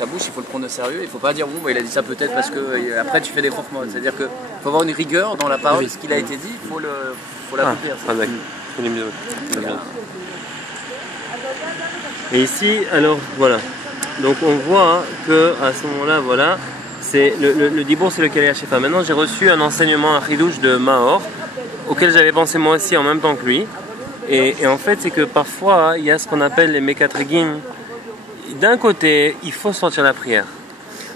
sa bouche, il faut le prendre au sérieux. Il ne faut pas dire, bon, bah, il a dit ça peut-être parce que après tu fais des croque-morts. C'est-à-dire qu'il faut avoir une rigueur dans la parole, ce qu'il a été dit, il faut l'accomplir. D'accord. Et ici, alors voilà. Donc on voit que à ce moment-là, voilà, c'est le dibour, c'est le Kalei Shefa. Maintenant, j'ai reçu un enseignement, un chidouche de Mahor, auquel j'avais pensé moi aussi en même temps que lui. Et en fait, c'est que parfois, il y a ce qu'on appelle les mekatregim. D'un côté, il faut sortir la prière.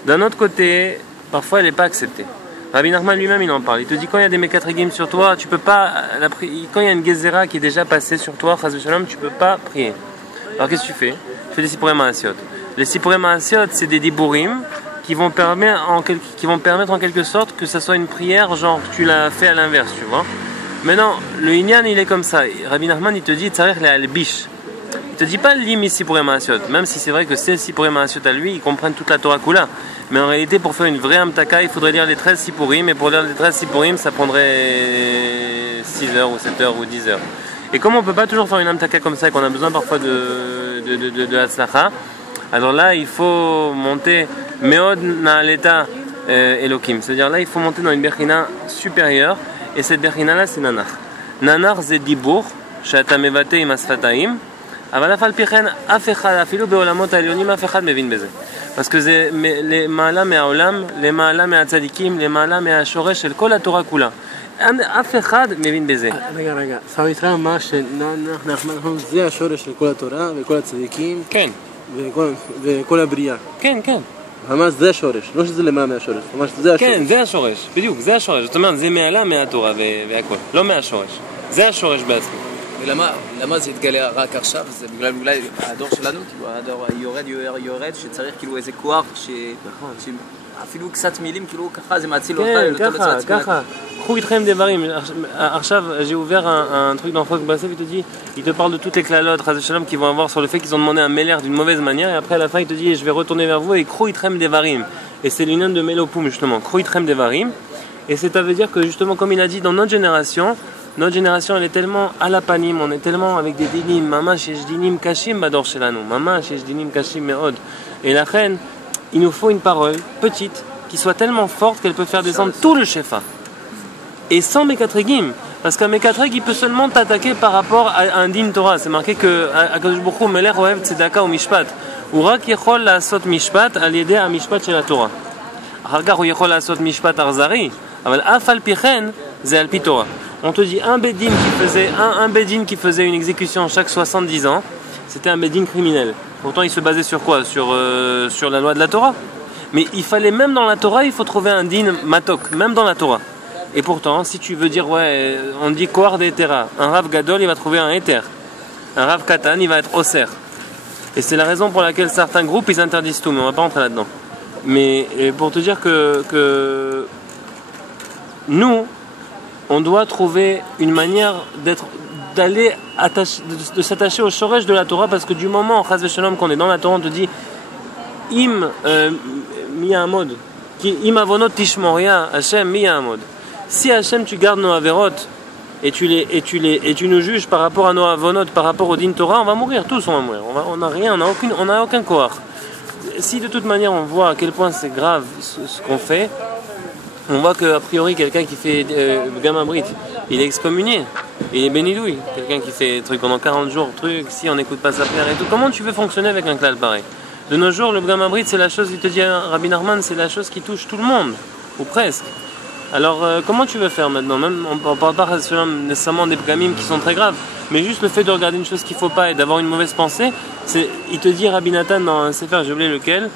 D'un autre côté, parfois, elle n'est pas acceptée. Rabbi Nachman lui-même, il en parle. Il te dit, quand il y a des mekatregim sur toi, tu peux pas, quand il y a une gezerah qui est déjà passée sur toi, chas v'shalom, tu peux pas prier. Alors qu'est-ce que tu fais? Tu fais des sipurim ma'asiot. Les sipurim ma'asiot, c'est des diburim qui vont permettre en quelque sorte que ça soit une prière, genre tu l'as fait à l'inverse, tu vois. Maintenant, le Inyan, il est comme ça. Rabbi Nachman, il te dit, tsarir le al-bish. Il te dit pas lim sipurim ma'asiot, même si c'est vrai que ces sipurim ma'asiot à lui, ils comprennent toute la Torah Kula. Mais en réalité, pour faire une vraie amtaka, il faudrait lire les 13 sipurim, et pour lire les 13 sipurim, ça prendrait 6 heures ou 7 heures ou 10 heures. Et comme on ne peut pas toujours faire une amtaka comme ça et qu'on a besoin parfois de hatzlacha, alors là il faut monter meod na'aleta elokim, c'est-à-dire là il faut monter dans une bechina supérieure, et cette bechina là c'est nanar. Nanar c'est dibour, she'ata mevate im asfataim, aval af al pi chen af echad afilu beolamot ha'elyonim af echad mevin beze. Parce que c'est les ma'ala me'haolam, les ma'ala me'atzadikim, les ma'ala me'ashoresh shel kol haTorah kula. אף אחד מבין בזה. רגע, סתם איתך מה שאנחנו זה השורש של כל התורה וכל הצדיקים. כן. וכל הבריאה. כן. ממש זה השורש, לא שזה למעלה מהשורש, ממש זה השורש. כן, זה השורש, בדיוק, זה השורש. זאת אומרת, זה מעלה מהתורה והכל, לא מהשורש. זה השורש בעצמו. ולמה זה יתגלה רק עכשיו? זה בגלל אולי הדור שלנו, כאילו הדור יורד, שצריך כאילו איזה כוח, אפילו קצת מילים, כאילו ככה זה מאציל אותך. כן, ככה. קחו איתכם דברים. עכשיו, j'ai ouvert un truc dans Frog Bassef, il te parle de toutes les clalotes, Chas v'shalom, qu'ils vont avoir sur le fait qu'ils ont demandé un méler d'une mauvaise manière, et après à la fin il te dit, je vais retourner vers vous, et kru itrem devarim. Et c'est l'union de Melopoum, justement, kru itrem devarim. Et ça veut dire que, justement, comme il a dit, dans notre génération, elle est tellement à la panim, on est tellement avec des dinim, mamash yesh dinim kashim bador shelanu, mamash yesh dinim kashim meod. Et la reine, il nous faut une parole petite qui soit tellement forte qu'elle peut faire descendre tout le shefa. Et sans mekatregim, parce qu'un mekatreg il peut seulement t'attaquer par rapport à un din Torah. C'est marqué que Akadosh Baruch Hu melech ohev tzedaka ou mishpat. Ou rak yechol la'asot mishpat al yedei ha'mishpat shel haTorah. Achar kach hu yechol la'asot mishpat arzari, aval af al pi chen ze al pi Torah. On te dit un bedin qui faisait une exécution chaque 70 ans, c'était un bedin criminel. Pourtant il se basait sur quoi? Sur la loi de la Torah. Mais il fallait, même dans la Torah, il faut trouver un din matok, même dans la Torah. Et pourtant, si tu veux dire, ouais, on dit koar de etera, un Rav Gadol il va trouver un éther, un Rav Katan il va être oser. Et c'est la raison pour laquelle certains groupes ils interdisent tout, mais on va pas rentrer là-dedans. Mais pour te dire que nous, on doit trouver une manière d'aller de s'attacher au shoresh de la Torah, parce que du moment, chas v'shalom, qu'on est dans la Torah, on te dit im miyamod, im avonot tishmoria, Hashem miyamod. Si Hashem tu gardes nos averot et tu nous juges par rapport à nos avonot, par rapport au din Torah, on va mourir, tous on va mourir. On n'a aucun koar. Si de toute manière on voit à quel point c'est grave ce qu'on fait, on voit qu'a priori quelqu'un qui fait Gamma Brit, il est excommunié, il est bénidouille. Quelqu'un qui fait truc pendant 40 jours, si on n'écoute pas sa prière et tout, comment tu veux fonctionner avec un klal pareil? De nos jours, le Gamma Brit, c'est la chose, il te dit Rabbi Nachman, c'est la chose qui touche tout le monde, ou presque. Alors comment tu veux faire maintenant? Même on ne parle pas nécessairement des pgamim qui sont très graves, mais juste le fait de regarder une chose qu'il ne faut pas et d'avoir une mauvaise pensée, il te dit Rabbi Nathan dans un sefer, j'ai oublié lequel,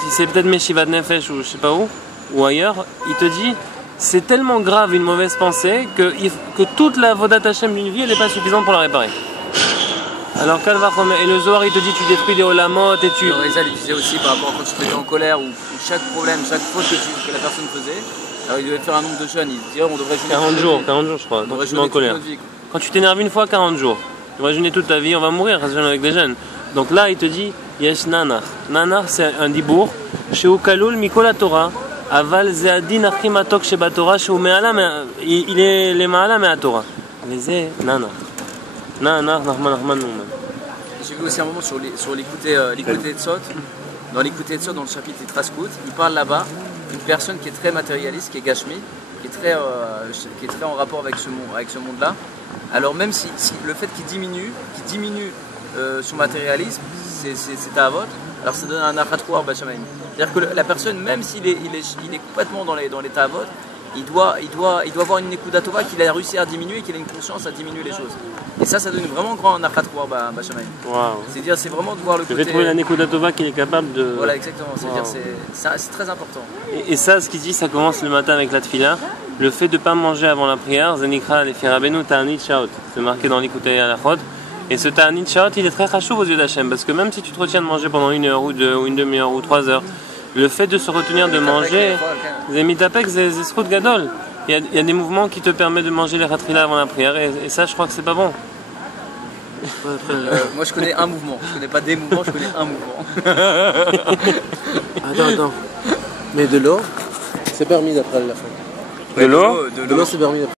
si c'est peut-être Meshivat Nefesh ou je sais pas où, ou ailleurs, il te dit c'est tellement grave une mauvaise pensée que toute la vodat Hashem d'une vie elle n'est pas suffisante pour la réparer. Alors et le Zohar il te dit tu détruis des olamot et tu... Le Rizal il disait aussi par rapport à quand tu te mettais en colère ou chaque problème, chaque faute que la personne faisait, alors il devait faire un nombre de jeûnes, il disait on devrait jeûner 40 jours je crois, donc tu te mets en colère. Quand tu t'énerves une fois, 40 jours, tu vas jeûner toute ta vie, on va mourir avec des jeûnes. Donc là il te dit yesh nanar. Nanar c'est un dibour, chez Ukalul Mikola Torah, aval ze adin achim atok sheba Torah, il est les ma'ala mais à Torah. Mais c'est nanar. Nanar, Nachman, Nachman, J'ai vu aussi un moment sur l'écouter de Sot, dans l'Écoute Etzot, dans le chapitre Traskout, il parle là-bas d'une personne qui est très matérialiste, qui est Gashmi, qui est très en rapport avec ce monde-là. Alors même si le fait qu'il diminue son matérialisme, c'est Ta'avot, alors ça donne un achatrouar b'shamayim. C'est-à-dire que la personne, même s'il est complètement dans les Ta'avot, il doit avoir une Nekuda Tova qu'il a réussi à diminuer, qu'il a une conscience à diminuer les choses. Et ça donne vraiment grand achatrouar b'shamayim. Wow. C'est-à-dire, c'est vraiment de voir le côté... Je vais trouver la Nekuda Tova qu'il est capable de... Voilà, exactement. C'est-à-dire, Wow. c'est très important. Et ça, ce qu'il dit, ça commence le matin avec la tefila. Le fait de ne pas manger avant la prière, Zenikra, les Firabenu, Ta'anit Shaot. C'est marqué dans l'Écoute Alachot. Et ce Ta'anit Shaot, il est très chachouv aux yeux d'Hachem. Parce que même si tu te retiens de manger pendant 1 heure ou 2 ou une demi-heure ou 3 heures, le fait de se retenir de manger, Zemitapek, c'est Zesrout Gadol. Il y a des mouvements qui te permettent de manger les ratrila avant la prière. Et ça, je crois que c'est pas bon. Moi, je connais un mouvement. Je connais pas des mouvements, je connais un mouvement. Attends. Mais de l'eau, c'est permis d'après la fin. De l'eau De l'eau, c'est permis d'après.